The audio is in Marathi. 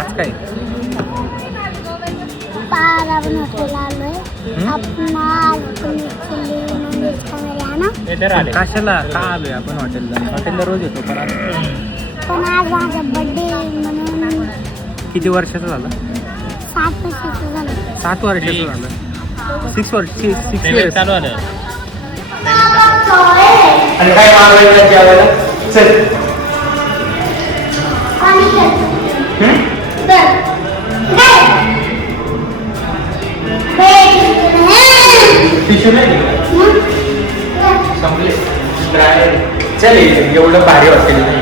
आज काय आपण हॉटेल आलोय आपण कशाला का आलोय आपण हॉटेलला रोज येतो पण आज माझा बर्थडे म्हणून किती वर्षाचं झालं 7 वर्षाचं झालं 7 वर्षाचं झालं 6 इयर्स चालू आलं आणि काय मागवायचं जेवायला चल टिश्यू नाही संपले चल एवढं भारी हॉटेल नाही